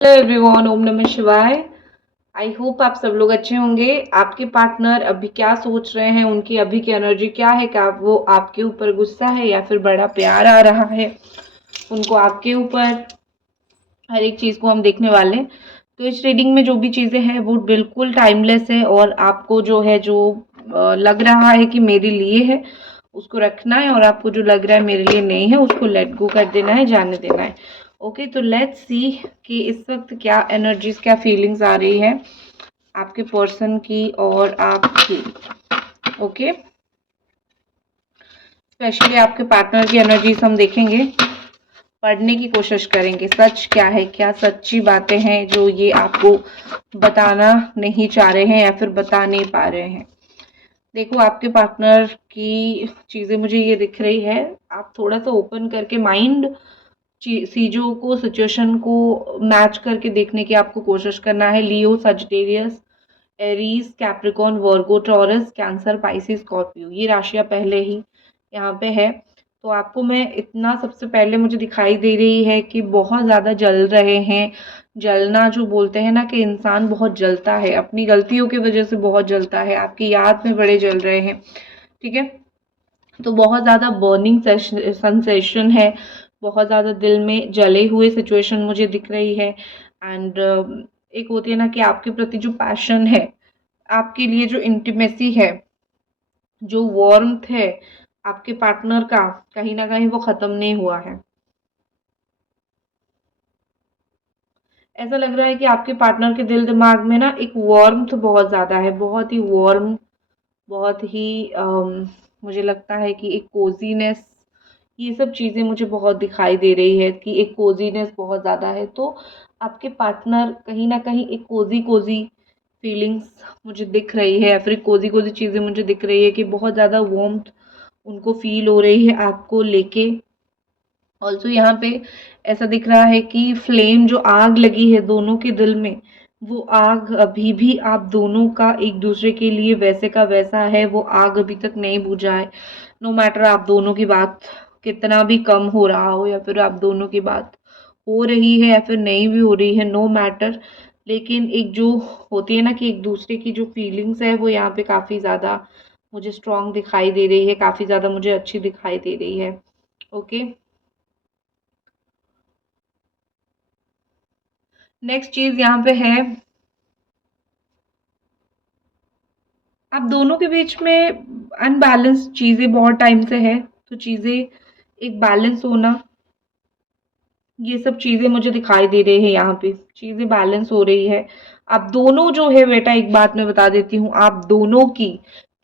Hello everyone, ओम नमः शिवाय। I hope आप सब लोग अच्छे होंगे। आपके पार्टनर अभी क्या सोच रहे हैं, उनकी अभी की एनर्जी क्या है, क्या वो आपके ऊपर गुस्सा है या फिर बड़ा प्यार आ रहा है उनको आपके ऊपर, हर एक चीज़ को हम देखने वाले हैं। तो इस रीडिंग में जो भी चीज़ें हैं वो बिल्कुल टाइमलेस है और आपको जो है जो लग रहा है कि मेरे लिए है उसको रखना है, और आपको जो लग रहा है मेरे लिए नहीं है उसको लेट गो कर देना है, जाने देना है। ओके, तो लेट्स सी कि इस वक्त क्या एनर्जीज, क्या फीलिंग्स आ रही है आपके पर्सन की और आपकी। ओके, स्पेशली आपके पार्टनर की एनर्जीज हम देखेंगे, पढ़ने की कोशिश करेंगे सच क्या है, क्या सच्ची बातें हैं जो ये आपको बताना नहीं चाह रहे हैं या फिर बता नहीं पा रहे हैं। देखो, आपके पार्टनर की चीज़ें मुझे ये दिख रही है, आप थोड़ा सा ओपन करके माइंड चीज़ों को, सिचुएशन को मैच करके देखने की आपको कोशिश करना है। लियो, सजिटेरियस, एरीज, कैप्रिकॉर्न, वर्गो, टॉरस, कैंसर, पाइसिस, स्कॉर्पियो, ये राशियां पहले ही यहाँ पे है। तो आपको मैं इतना सबसे पहले मुझे दिखाई दे रही है कि बहुत ज़्यादा जल रहे हैं। जलना जो बोलते हैं ना कि इंसान बहुत जलता है, अपनी गलतियों की वजह से बहुत जलता है, आपकी याद में बड़े जल रहे हैं। ठीक है, तो बहुत ज़्यादा बर्निंग सेंसेशन है, बहुत ज़्यादा दिल में जले हुए सिचुएशन मुझे दिख रही है। एंड एक होती है ना कि आपके प्रति जो पैशन है, आपके लिए जो इंटीमेसी है, जो वार्मथ है आपके पार्टनर का, कहीं ना कहीं वो ख़त्म नहीं हुआ है। ऐसा लग रहा है कि आपके पार्टनर के दिल दिमाग में ना एक वार्मथ बहुत ज़्यादा है, बहुत ही वार्म, बहुत ही मुझे लगता है कि एक कोजीनेस, ये सब चीज़ें मुझे बहुत दिखाई दे रही है कि एक कोजीनेस बहुत ज़्यादा है। तो आपके पार्टनर कहीं ना कहीं एक कोजी कोजी फीलिंग्स मुझे दिख रही है, या फिर कोजी कोजी चीज़ें मुझे दिख रही है कि बहुत ज़्यादा वार्मथ उनको फील हो रही है आपको लेके। ऑल्सो यहाँ पे ऐसा दिख रहा है कि फ्लेम, जो आग लगी है दोनों के दिल में, वो आग अभी भी आप दोनों का एक दूसरे के लिए वैसे का वैसा है, वो आग अभी तक नहीं बुझा है। नो मैटर आप दोनों की बात कितना भी कम हो रहा हो, या फिर आप दोनों की बात हो रही है या फिर नहीं भी हो रही है, नो मैटर, लेकिन एक जो होती है ना कि एक दूसरे की जो फीलिंग्स है वो यहाँ पे काफ़ी ज़्यादा मुझे स्ट्रांग दिखाई दे रही है, काफ़ी ज़्यादा मुझे अच्छी दिखाई दे रही है। ओके, नेक्स्ट चीज यहाँ पे है, आप दोनों के बीच में अनबैलेंस चीजें बहुत टाइम से है, तो चीजें एक बैलेंस होना, ये सब चीजें मुझे दिखाई दे रही है। यहाँ पे चीजें बैलेंस हो रही है। आप दोनों जो है बेटा, एक बात मैं बता देती हूँ, आप दोनों की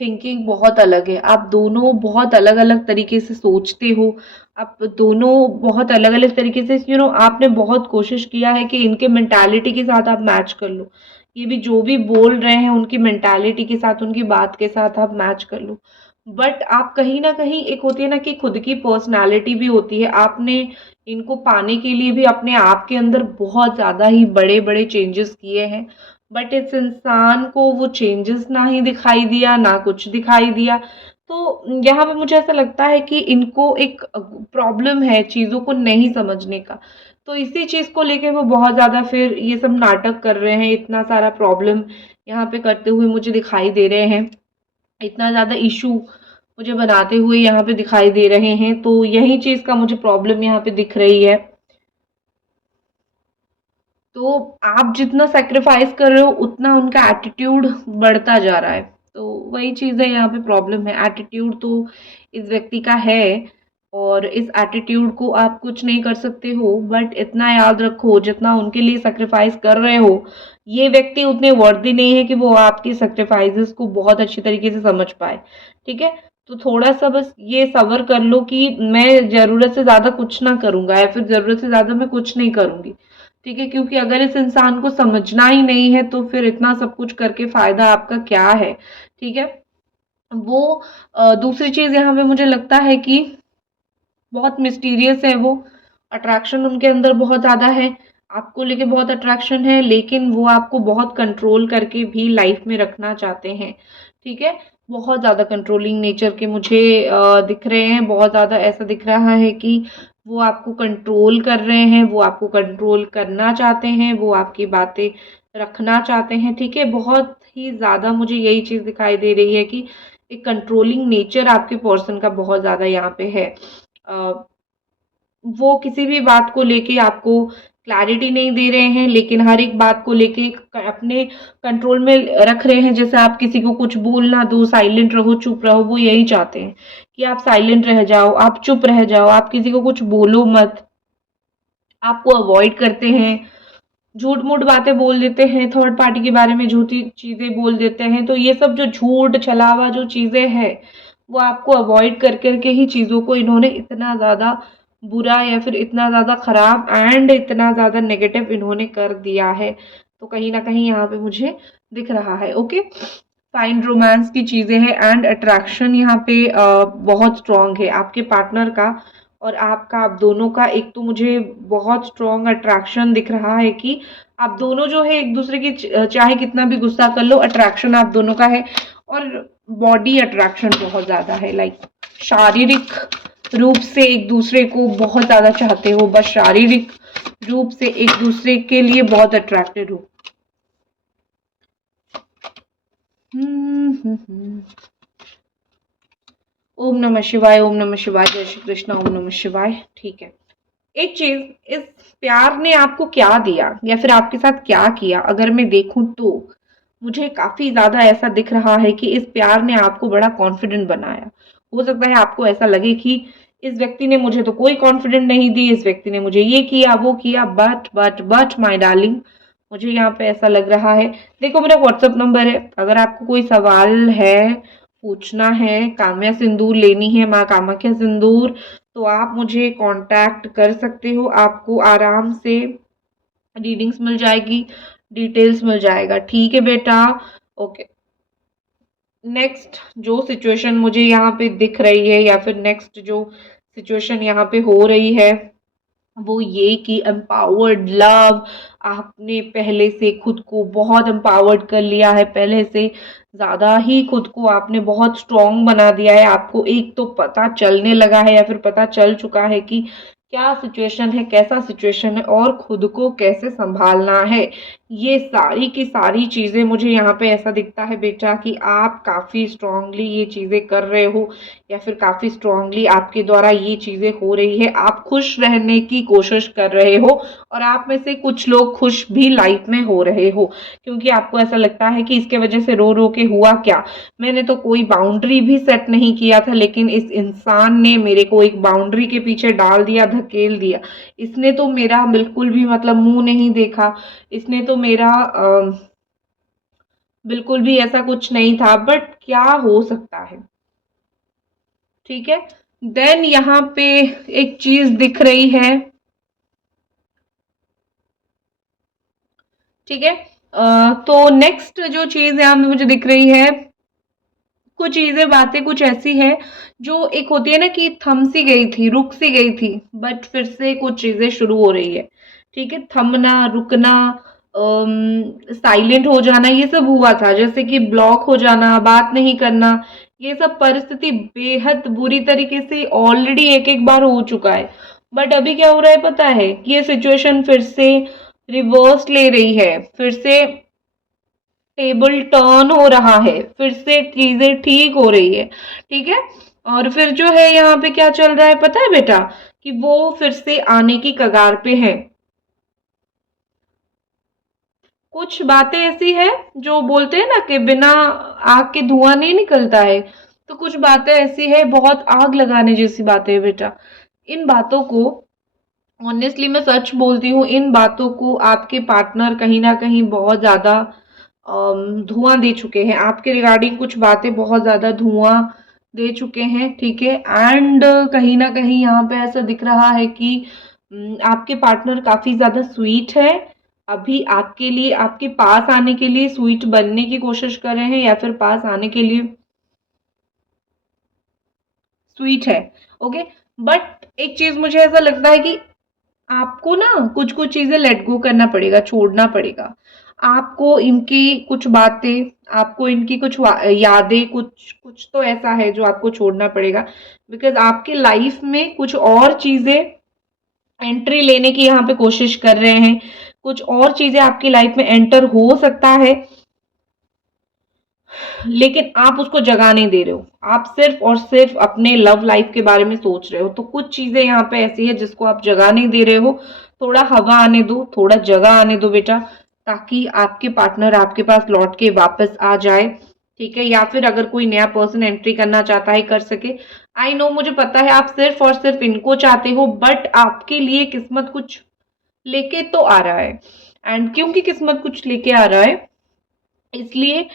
थिंकिंग बहुत अलग है, आप दोनों बहुत अलग अलग तरीके से सोचते हो, आप दोनों बहुत अलग अलग तरीके से आपने बहुत कोशिश किया है कि इनके मेंटालिटी के साथ आप मैच कर लो, ये भी जो भी बोल रहे हैं उनकी मेंटालिटी के साथ, उनकी बात के साथ आप मैच कर लो। बट आप कहीं ना कहीं, एक होती है ना कि खुद की पर्सनालिटी भी होती है, आपने इनको पाने के लिए भी अपने आप के अंदर बहुत ज़्यादा ही बड़े बड़े चेंजेस किए हैं। बट इस इंसान को वो चेंजेस ना ही दिखाई दिया, ना कुछ दिखाई दिया। तो यहाँ पे मुझे ऐसा लगता है कि इनको एक प्रॉब्लम है चीज़ों को नहीं समझने का, तो इसी चीज़ को लेके वो बहुत ज़्यादा फिर ये सब नाटक कर रहे हैं, इतना सारा प्रॉब्लम यहाँ पे करते हुए मुझे दिखाई दे रहे हैं, इतना ज़्यादा इशू मुझे बनाते हुए यहाँ पे दिखाई दे रहे हैं। तो यही चीज़ का मुझे प्रॉब्लम यहाँ पे दिख रही है। तो आप जितना सेक्रीफाइस कर रहे हो उतना उनका एटीट्यूड बढ़ता जा रहा है। तो वही चीज़ है, यहाँ पे प्रॉब्लम है, एटीट्यूड तो इस व्यक्ति का है, और इस एटीट्यूड को आप कुछ नहीं कर सकते हो। बट इतना याद रखो, जितना उनके लिए सेक्रीफाइस कर रहे हो, ये व्यक्ति उतने वर्दी नहीं है कि वो आपकी सेक्रीफाइसेस को बहुत अच्छी तरीके से समझ पाए। ठीक है, तो थोड़ा सा बस ये सब्र कर लो कि मैं ज़रूरत से ज़्यादा कुछ ना करूँगा, या फिर ज़रूरत से ज़्यादा मैं कुछ नहीं करूँगी। ठीक है, क्योंकि अगर इस इंसान को समझना ही नहीं है तो फिर इतना सब कुछ करके फायदा आपका क्या है। ठीक है, वो दूसरी चीज यहाँ पे मुझे लगता है कि बहुत मिस्टीरियस है वो, अट्रैक्शन उनके अंदर बहुत ज़्यादा है, आपको लेके बहुत अट्रैक्शन है, लेकिन वो आपको बहुत कंट्रोल करके भी लाइफ में रखना चाहते हैं। ठीक है, बहुत ज़्यादा कंट्रोलिंग नेचर के मुझे दिख रहे हैं, बहुत ज़्यादा ऐसा दिख रहा है कि वो आपको कंट्रोल कर रहे हैं, वो आपको कंट्रोल करना चाहते हैं, वो आपकी बातें रखना चाहते हैं, ठीक है। बहुत ही ज़्यादा मुझे यही चीज़ दिखाई दे रही है कि एक कंट्रोलिंग नेचर आपके पर्सन का बहुत ज़्यादा यहाँ पे है। वो किसी भी बात को लेके आपको क्लैरिटी नहीं दे रहे हैं, लेकिन हर एक बात को लेके अपने कंट्रोल में रख रहे हैं। जैसे आप किसी को कुछ बोल ना दो, साइलेंट रहो, चुप रहो, वो यही चाहते हैं कि आप साइलेंट रह जाओ, आप चुप रह जाओ, आप किसी को कुछ बोलो मत, आपको अवॉइड करते हैं, झूठ-मूठ बातें बोल देते हैं, थर्ड पार्टी के बारे में झूठी चीज़ें बोल देते हैं। तो ये सब जो झूठ, छलावा जो चीज़ें हैं, वो आपको अवॉइड कर के ही चीज़ों को इन्होंने इतना ज़्यादा बुरा या फिर इतना ज़्यादा खराब एंड इतना ज़्यादा नेगेटिव इन्होंने कर दिया है। तो कहीं न कहीं यहाँ पे मुझे दिख रहा है, ओके। फाइन रोमांस की चीज़ें हैं एंड अट्रैक्शन यहाँ पे बहुत स्ट्रॉन्ग है आपके पार्टनर का और आपका, आप दोनों का। एक तो मुझे बहुत स्ट्रॉन्ग अट्रैक्शन दिख रहा है कि आप दोनों जो है एक दूसरे की चाहे कितना भी गुस्सा कर लो, अट्रैक्शन आप दोनों का है। और बॉडी अट्रैक्शन बहुत ज़्यादा है, लाइक शारीरिक रूप से एक दूसरे को बहुत ज़्यादा चाहते हो, बस शारीरिक रूप से एक दूसरे के लिए बहुत अट्रैक्टेड हो। ओम नमः शिवाय, ओम नमः शिवाय, जय श्री कृष्ण, ओम नमः शिवाय। ठीक है, एक चीज, इस प्यार ने आपको क्या दिया या फिर आपके साथ क्या किया, अगर मैं देखूं तो मुझे काफी ज्यादा ऐसा दिख रहा है कि इस प्यार ने आपको बड़ा कॉन्फिडेंट बनाया। हो सकता है आपको ऐसा लगे कि इस व्यक्ति ने मुझे तो कोई कॉन्फिडेंट नहीं दी, इस व्यक्ति ने मुझे ये किया वो किया, बट माय डार्लिंग, मुझे यहाँ पे ऐसा लग रहा है। देखो, मेरा व्हाट्सएप नंबर है, अगर आपको कोई सवाल है, पूछना है, काम्या सिंदूर लेनी है, माँ कामाख्या सिंदूर, तो आप मुझे कांटेक्ट कर सकते हो। आपको आराम से रीडिंग्स मिल जाएगी, डिटेल्स मिल जाएगा, ठीक है बेटा। ओके, नेक्स्ट जो सिचुएशन मुझे यहाँ पे दिख रही है या फिर नेक्स्ट जो सिचुएशन यहाँ पे हो रही है वो ये कि एम्पावर्ड लव, आपने पहले से खुद को बहुत एम्पावर्ड कर लिया है, पहले से ज़्यादा ही खुद को आपने बहुत स्ट्रॉन्ग बना दिया है। आपको एक तो पता चलने लगा है या फिर पता चल चुका है कि क्या सिचुएशन है, कैसा सिचुएशन है और खुद को कैसे संभालना है। ये सारी की सारी चीज़ें मुझे यहाँ पे ऐसा दिखता है बेटा कि आप काफ़ी स्ट्रांगली ये चीज़ें कर रहे हो या फिर काफ़ी स्ट्रांगली आपके द्वारा ये चीज़ें हो रही है। आप खुश रहने की कोशिश कर रहे हो और आप में से कुछ लोग खुश भी लाइफ में हो रहे हो, क्योंकि आपको ऐसा लगता है कि इसके वजह से रो रो के हुआ क्या, मैंने तो कोई बाउंड्री भी सेट नहीं किया था, लेकिन इस इंसान ने मेरे को एक बाउंड्री के पीछे डाल दिया, धकेल दिया। इसने तो मेरा बिल्कुल भी मतलब मुंह नहीं देखा, इसने तो मेरा बिल्कुल भी ऐसा कुछ नहीं था, बट क्या हो सकता है, ठीक है। देन यहाँ पे एक चीज दिख रही है, ठीक है। तो नेक्स्ट जो चीज यहाँ पे मुझे दिख रही है, कुछ चीजें बातें कुछ ऐसी है जो एक होती है ना कि थम सी गई थी, रुक सी गई थी, बट फिर से कुछ चीजें शुरू हो रही है, ठीक है। थमना, रुकना, साइलेंट हो जाना, ये सब हुआ था, जैसे कि ब्लॉक हो जाना, बात नहीं करना, ये सब परिस्थिति बेहद बुरी तरीके से ऑलरेडी एक एक बार हो चुका है। बट अभी क्या हो रहा है पता है, कि ये सिचुएशन फिर से रिवर्स ले रही है, फिर से टेबल टर्न हो रहा है, फिर से चीजें ठीक हो रही है, ठीक है। और फिर जो है यहाँ पे क्या चल रहा है पता है बेटा, कि वो फिर से आने की कगार पे है। कुछ बातें ऐसी है जो बोलते हैं ना कि बिना आग के धुआं नहीं निकलता है, तो कुछ बातें ऐसी है बहुत आग लगाने जैसी बातें है बेटा। इन बातों को, ऑनेस्टली मैं सच बोलती हूँ, इन बातों को आपके पार्टनर कहीं ना कहीं बहुत ज्यादा धुआं दे चुके हैं, आपके रिगार्डिंग कुछ बातें बहुत ज्यादा धुआं दे चुके हैं, ठीक है। एंड कहीं ना कहीं यहाँ पे ऐसा दिख रहा है कि आपके पार्टनर काफी ज्यादा स्वीट है, अभी आपके लिए, आपके पास आने के लिए स्वीट बनने की कोशिश कर रहे हैं या फिर पास आने के लिए स्वीट है, ओके। बट एक चीज मुझे ऐसा लगता है कि आपको ना कुछ कुछ चीजें लेट गो करना पड़ेगा, छोड़ना पड़ेगा। आपको इनकी कुछ बातें, आपको इनकी कुछ यादें, कुछ कुछ तो ऐसा है जो आपको छोड़ना पड़ेगा, बिकॉज आपकी लाइफ में कुछ और चीजें एंट्री लेने की यहाँ पे कोशिश कर रहे हैं, कुछ और चीजें आपकी लाइफ में एंटर हो सकता है, लेकिन आप उसको जगह नहीं दे रहे हो, आप सिर्फ और सिर्फ अपने लव लाइफ के बारे में सोच रहे हो। तो कुछ चीजें यहाँ पे ऐसी है जिसको आप जगह नहीं दे रहे हो। थोड़ा हवा आने दो, थोड़ा जगह आने दो बेटा, ताकि आपके पार्टनर आपके पास लौट के वापस आ जाए। ठीक है, या फिर अगर कोई नया पर्सन एंट्री करना चाहता है कर सके। आई नो, मुझे पता है आप सिर्फ और सिर्फ इनको चाहते हो, बट आपके लिए किस्मत कुछ लेके तो आ रहा है। एंड क्योंकि किस्मत कुछ लेके आ रहा है, इसलिए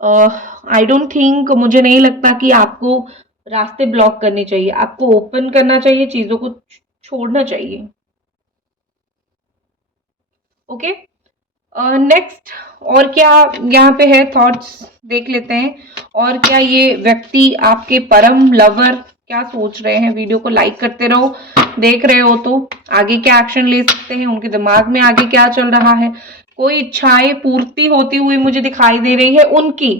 आई डोंट थिंक, मुझे नहीं लगता कि आपको रास्ते ब्लॉक करने चाहिए, आपको ओपन करना चाहिए, चीजों को छोड़ना चाहिए। ओके, नेक्स्ट और क्या यहाँ पे है, थॉट्स देख लेते हैं। और क्या ये व्यक्ति आपके परम लवर क्या सोच रहे हैं? वीडियो को लाइक करते रहो, देख रहे हो तो आगे क्या एक्शन ले सकते हैं, उनके दिमाग में आगे क्या चल रहा है। कोई इच्छाएं पूर्ति होती हुई मुझे दिखाई दे रही है उनकी,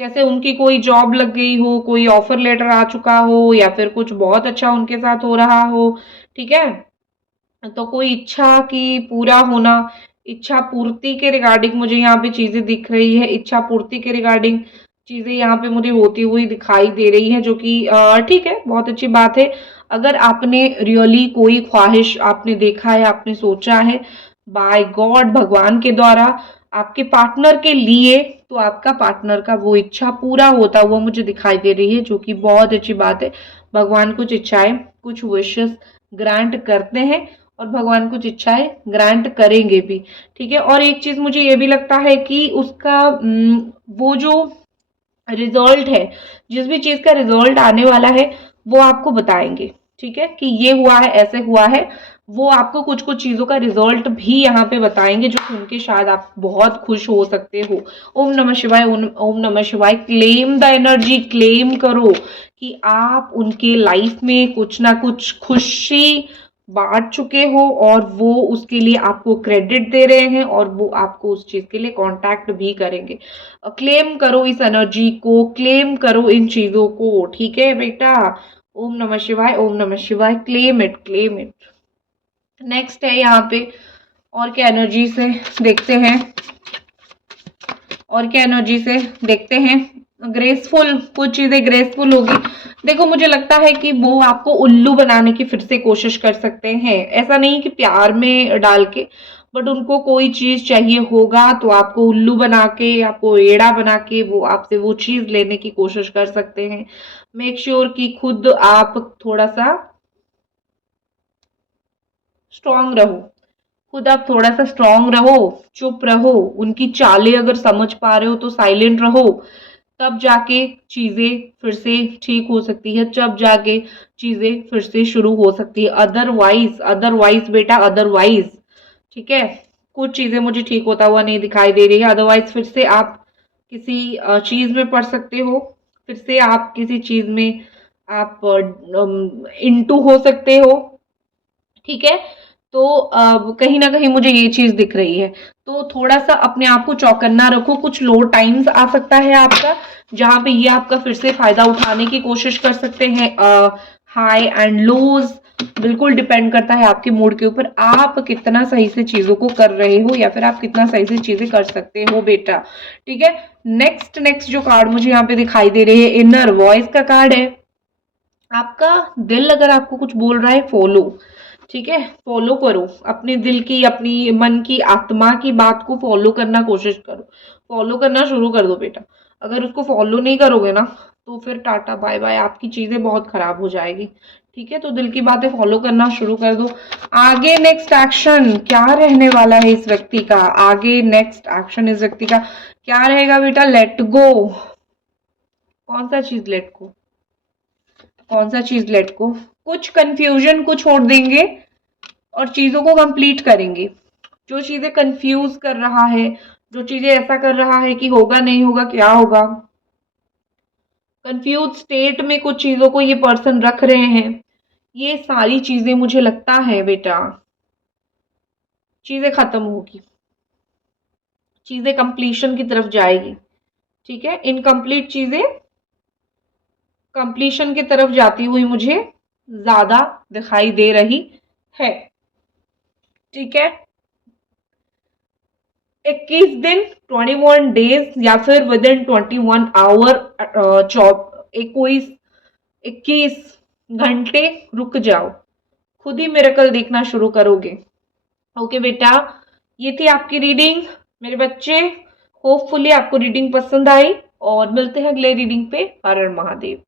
जैसे उनकी कोई जॉब लग गई हो, कोई ऑफर लेटर आ चुका हो, या फिर कुछ बहुत अच्छा उनके साथ हो रहा हो। ठीक है, तो कोई इच्छा की पूरा होना, इच्छा पूर्ति के रिगार्डिंग मुझे यहाँ पे चीजें दिख रही है, इच्छा पूर्ति के रिगार्डिंग चीजें यहाँ पे मुझे होती हुई दिखाई दे रही है, जो कि ठीक है, बहुत अच्छी बात है। अगर आपने रियली कोई ख्वाहिश आपने देखा है, आपने सोचा है बाय गॉड, भगवान के द्वारा आपके पार्टनर के लिए, तो आपका पार्टनर का वो इच्छा पूरा होता हुआ मुझे दिखाई दे रही है, जो कि बहुत अच्छी बात है। भगवान कुछ इच्छाएं, कुछ विशेस ग्रांट करते हैं, और भगवान कुछ इच्छाएं ग्रांट करेंगे भी। ठीक है, और एक चीज मुझे ये भी लगता है कि उसका वो जो रिजल्ट है, जिस भी चीज का रिजल्ट आने वाला है, वो आपको बताएंगे। ठीक है, कि ये हुआ है, ऐसे हुआ है, वो आपको कुछ कुछ चीजों का रिजल्ट भी यहाँ पे बताएंगे, जो सुन के शायद आप बहुत खुश हो सकते हो। ओम नमः शिवाय, ओम नमः शिवाय। क्लेम द एनर्जी, क्लेम करो कि आप उनके लाइफ में कुछ ना कुछ खुशी बांट चुके हो, और वो उसके लिए आपको क्रेडिट दे रहे हैं, और वो आपको उस चीज के लिए कांटेक्ट भी करेंगे। क्लेम करो इस एनर्जी को, क्लेम करो इन चीजों को। ठीक है बेटा, ओम नमः शिवाय, ओम नमः शिवाय। Claim it, claim it. Next है यहाँ पे, और क्या एनर्जी से देखते हैं, और क्या एनर्जी से देखते हैं। ग्रेसफुल, कुछ चीजें ग्रेसफुल होगी। देखो, मुझे लगता है कि वो आपको उल्लू बनाने की फिर से कोशिश कर सकते हैं, ऐसा नहीं कि प्यार में डाल के, बट उनको कोई चीज चाहिए होगा तो आपको उल्लू बना के, आपको एड़ा बना के वो आपसे वो चीज लेने की कोशिश कर सकते हैं। मेक श्योर कि खुद आप थोड़ा सा स्ट्रांग रहो, खुद आप थोड़ा सा स्ट्रांग रहो, चुप रहो, उनकी चालें अगर समझ पा रहे हो तो साइलेंट रहो, तब जाके चीजें फिर से ठीक हो सकती है, तब जाके चीजें फिर से शुरू हो सकती है। अदरवाइज, अदरवाइज बेटा, अदरवाइज, ठीक है, कुछ चीजें मुझे ठीक होता हुआ नहीं दिखाई दे रही है। अदरवाइज फिर से आप किसी चीज में पढ़ सकते हो, फिर से आप किसी चीज में आप इंटू हो सकते हो। ठीक है, तो कहीं ना कहीं मुझे ये चीज दिख रही है। तो थोड़ा सा अपने आप को चौकन्ना रखो, कुछ लो टाइम्स आ सकता है आपका, जहां पे ये आपका फिर से फायदा उठाने की कोशिश कर सकते हैं। हाई एंड लोज बिल्कुल डिपेंड करता है आपके मूड के ऊपर, आप कितना सही से चीजों को कर रहे हो, या फिर आप कितना सही से चीजें कर सकते हो बेटा। ठीक है, नेक्स्ट नेक्स्ट जो कार्ड मुझे यहाँ पे दिखाई दे रही है, इनर वॉइस का कार्ड है। आपका दिल अगर आपको कुछ बोल रहा है, फॉलो। ठीक है, फॉलो करो अपने दिल की, अपनी मन की, आत्मा की बात को फॉलो करना कोशिश करो, फॉलो करना शुरू कर दो बेटा। अगर उसको फॉलो नहीं करोगे ना, तो फिर टाटा बाय बाय, आपकी चीजें बहुत खराब हो जाएगी। ठीक है, तो दिल की बातें फॉलो करना शुरू कर दो। आगे नेक्स्ट एक्शन क्या रहने वाला है इस व्यक्ति का? आगे नेक्स्ट एक्शन इस व्यक्ति का क्या रहेगा बेटा? Let go. कौन सा चीज लेट गो? कौन सा चीज लेट गो? कुछ कंफ्यूजन को छोड़ देंगे और चीजों को कंप्लीट करेंगे। जो चीजें कंफ्यूज कर रहा है, जो चीजें ऐसा कर रहा है कि होगा नहीं होगा, क्या होगा, कंफ्यूज स्टेट में कुछ चीजों को ये पर्सन रख रहे हैं, ये सारी चीजें मुझे लगता है बेटा चीजें खत्म होगी, चीजें कंप्लीशन की तरफ जाएगी। ठीक है, इनकम्प्लीट चीजें कंप्लीशन की तरफ जाती हुई मुझे ज्यादा दिखाई दे रही है। ठीक है, 21 दिन 21 डेज या फिर विद इन 21 आवर, 21 घंटे रुक जाओ, खुद ही मिरेकल देखना शुरू करोगे। ओके बेटा, ये थी आपकी रीडिंग मेरे बच्चे। होपफुली आपको रीडिंग पसंद आई और मिलते हैं अगले रीडिंग पे। हर हर महादेव।